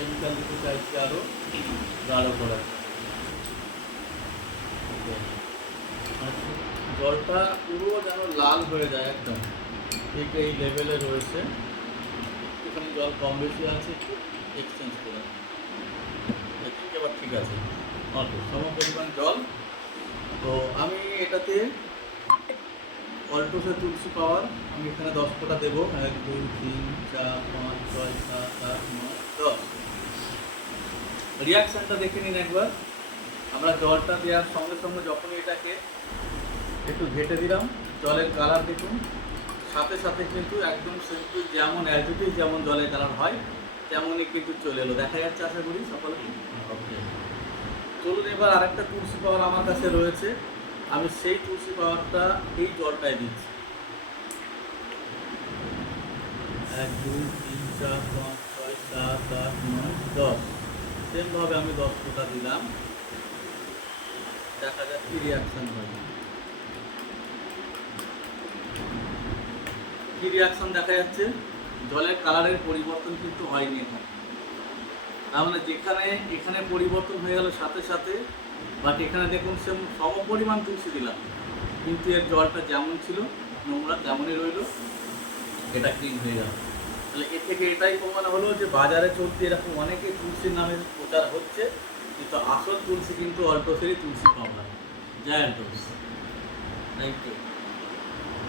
Chemical দিতে চাইছি আরও গাঢ় করার। জলটা পুরো যেন লাল হয়ে যায় একদম, ঠিক এই লেভেলে রয়েছে। একটুখানি জল কম বেশি আছে, একটু এক্সচেঞ্জ করে এদিকে আবার ঠিক আছে, অল্প সম পরিমাণ জল। তো আমি এটাতে অল্টোসে তুলসী পাওয়ার আমি এখানে 10 ফোঁটা দেবো। 1 2 3 4 5 6 7 8 9 10। রিয়াকশানটা দেখে নিন একবার। আমরা জলটা দেওয়ার সঙ্গে সঙ্গে যখনই এটাকে একটু ঘেটে দিলাম, জলের কালার দেখুন, সাথে সাথে কিন্তু একদম সিম্পল যেমন অ্যাজিটিভ যেমন জলের কালার হয় তেমনই কিন্তু চলে এলো। দেখা যাচ্ছে আশা করি সকলকে। ওকে, চলুন এবার আরেকটা তুলসী পাওয়ার আমার কাছে রয়েছে, আমি সেই তুলসী পাওয়ারটা এই জলটায় দিচ্ছি। 1 2 3 4 5 6 7 8 9 10। সেমভাবে আমি 10 ফোঁটা দিলাম, দেখা যাক কি রিয়াকশান হয়। কি রিয়াকশন দেখা যাচ্ছে, জলের কালারের পরিবর্তন কিন্তু হয়নি এখানে। তার মানে যেখানে এখানে পরিবর্তন হয়ে গেল সাথে সাথে, বাট এখানে দেখুন সম পরিমাণ তুলসী দিলাম, কিন্তু এর জলটা যেমন ছিল নোংরা তেমনই রইল, এটা ক্লিন হয়ে গেল। তাহলে এর থেকে এটাই প্রমাণ হলো যে বাজারে চলতে এরকম অনেকে তুলসীর নামে প্রচার হচ্ছে, কিন্তু আসল তুলসী কিন্তু অল্টোসেরই তুলসী পাওয়া। জয় অল্টোস। Thank you.